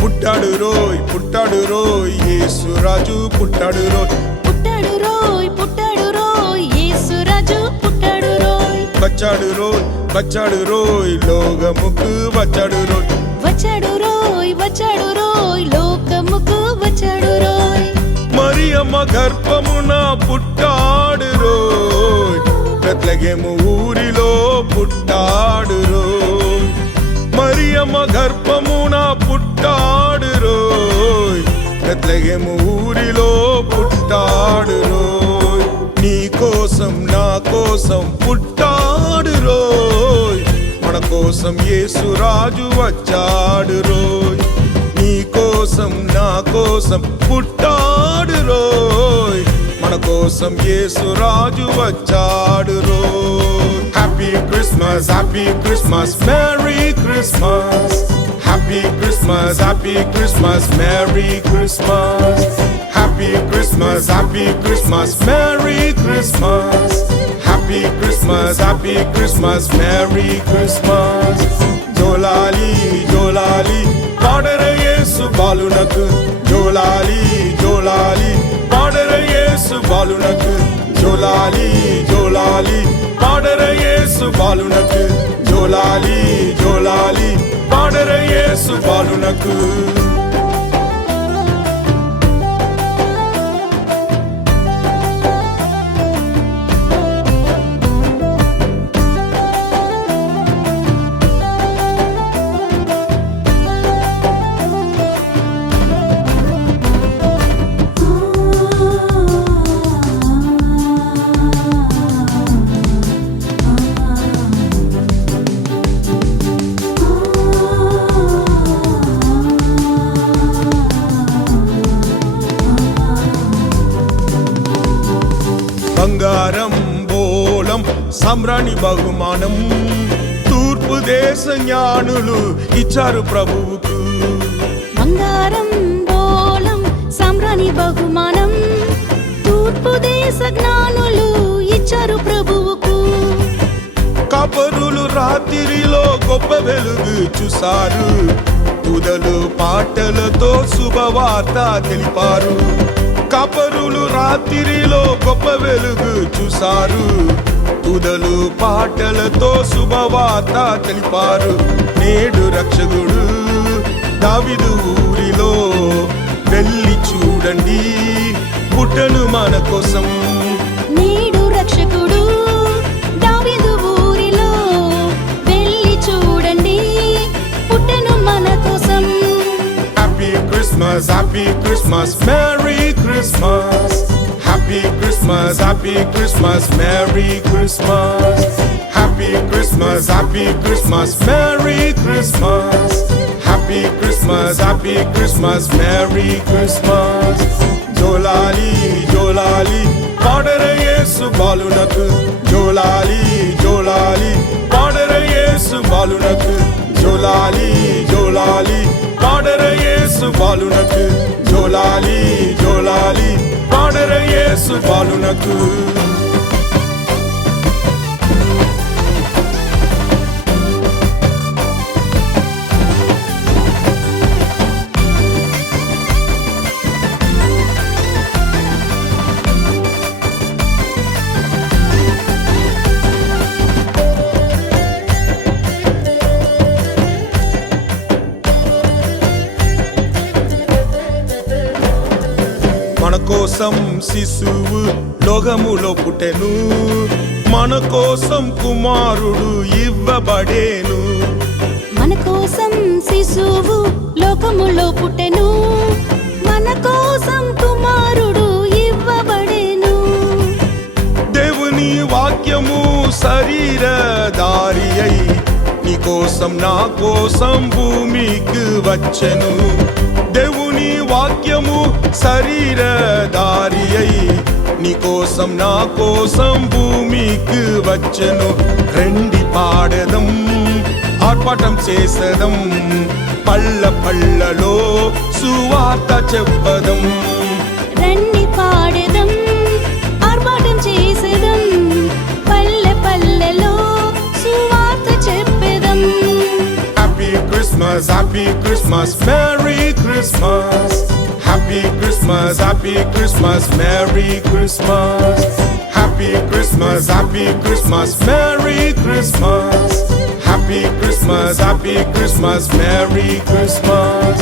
పుట్టాడు రోయ్ యేసురాజు పుట్టాడు రోయ్ యేసురాజు పుట్టాడు రోయ్ వచ్చాడు రోయ్ లోకముకు వచ్చాడు రోయ్ లోకముకు వచ్చాడు రోయ్ మరియమ్మ గర్భమున పుట్టాడు రోయ్ బెత్లెహేము ఊరిలో పుట్టాడు రోయ్ మరియమ్మ గర్భమున పుట్టాడు రోయ్ బెత్లెహేము ఊరిలో పుట్టాడు రోయ్ నీ కోసం నా కోసం పుట్టాడు రోయ్ మన కోసం యేసురాజు వచ్చాడు రోయ్ నీ కోసం నా కోసం పుట్టాడు రోయ్ మన కోసం యేసురాజు వచ్చాడు రోయ్ happy Christmas merry Christmas happy Christmas merry Christmas happy Christmas merry Christmas happy Christmas merry Christmas జోలాలి పాడరే యేసు బాలునకు జోలాలి పాడరే యేసు బాలునకు జోలాలి పాడరే యేసు బాలునకు జోలాలి పాడరే యేసు బాలునకు బంగారం బోళం సామ్రాణి బహుమానం తూర్పు దేశ జ్ఞానులు ఇచ్చారు ప్రభువుకు బంగారం బోళం సామ్రాణి బహుమానం తూర్పు దేశ జ్ఞానులు ఇచ్చారు ప్రభువుకు కాపరులు రాత్రిలో గొప్ప వెలుగు చూసారు తుదలు పాటలతో శుభవార్త తెలిపారు కాపరులు రాత్రిలో గొప్ప వెలుగు చూసారు తుదలు పాటలతో శుభవార్త తెలిపారు నేడు రక్షకుడు దావీదు ఊరిలో వెళ్ళి చూడండి పుట్టను మన కోసం నేడు రక్షకుడు దావీదు ఊరిలో వెళ్ళి చూడండి పుట్టెను మన కోసం happy Christmas merry Christmas happy Christmas merry Christmas happy Christmas merry Christmas happy Christmas merry Christmas జోలాలి పాడరే యేసు బాలునకు జోలాలి పాడరే యేసు బాలునకు జోలాలి పాడరే యేసు బాలునకు జోలాలి పాడరే యేసు బాలునకు మన కోసం శిశువు లోకములో పుట్టెను మన కోసం కుమారుడు ఇవ్వబడేను, మన కోసం శిశువు లోకములో పుట్టెను, మన కోసం కుమారుడు ఇవ్వబడెను. దేవుని వాక్యము శరీరధారి అయి నీ కోసం నా కోసం భూమికి వచ్చెను. దేవుని వాక్యము శరీరధారి అయి నీ కోసం నా కోసం భూమికి వచ్చెను. రెండి పాడదం, ఆర్పాటం చేసదం, పళ్ళ పళ్ళలో సువార్త చెప్పదం. రండి పాడెదం, ఆర్భాటం చేసెదం, పల్లె పల్లెలో సువార్త చెప్పెదం. Happy Christmas, Happy Christmas, Merry Christmas. Happy Christmas, Happy Christmas, Merry Christmas. Happy Christmas, Happy Christmas, Merry Christmas. Happy Christmas, Happy Christmas, Merry Christmas.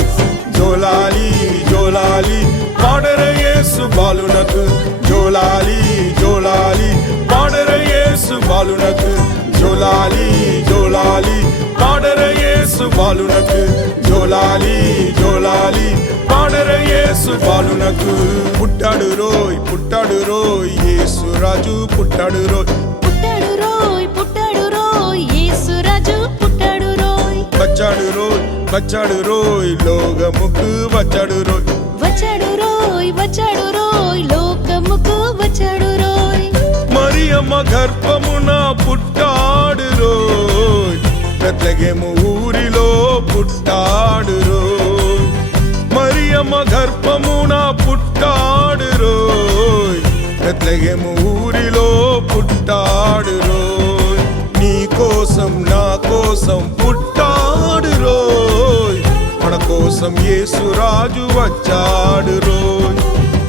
జోలాలి జోలాలి పాడర యేసు బాలునకు, జోలాలి జోలాలి పాడర యేసు బాలునకు, జోలాలి జోలాలి పాడర యేసు బాలునకు, జోలాలి జోలాలి పాడర యేసు బాలునకు. పుట్టాడు రోయ్ యేసు రాజు పుట్టాడు రోయ్, పుట్టాడు రోయ్ యేసు రాజు పుట్టాడు రోయ్. వచ్చాడు రోయ్ లోకముకు వచ్చాడు రోయ్, వచ్చాడు రోయ్ లోకముకు వచ్చాడు రోయ్. మరియమ్మ గర్భమున పుట్టాడు రోయ్, బెత్లెహేము ఊరిలో పుట్టాడు రోయ్. మరియమ్మ గర్భమున పుట్టాడు రోయ్, బెత్లెహేము ఊరిలో పుట్టాడు రోయ్. నీ కోసం నా కోసం పుట్టాడు రోయ్, మన కోసం యేసు రాజు వచ్చాడు రోయ్.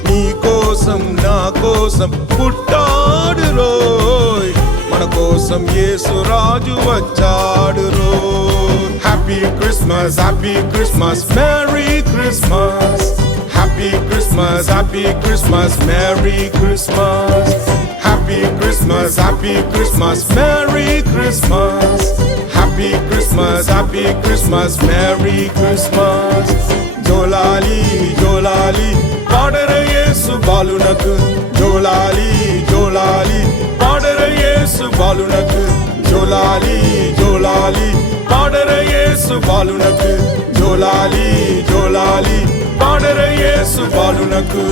నీ కోసం నా కోసం పుట్టాడు రోయ్, మన కోసం యేసు రాజు వచ్చాడు రోయ్. Happy Christmas, Happy Christmas, Merry Christmas. Happy Christmas, Happy Christmas, Merry Christmas. Happy Christmas, Happy Christmas, Merry Christmas. Happy Christmas, Happy Christmas, Merry Christmas. జోలాలి జోలాలి పాడర యేసు బాలునకు, జోలాలి జోలాలి పాడర యేసు బాలునకు, జోలాలి జోలాలి పాడర యేసు బాలునకు, జోలాలి జోలాలి పాడర యేసు బాలునకు.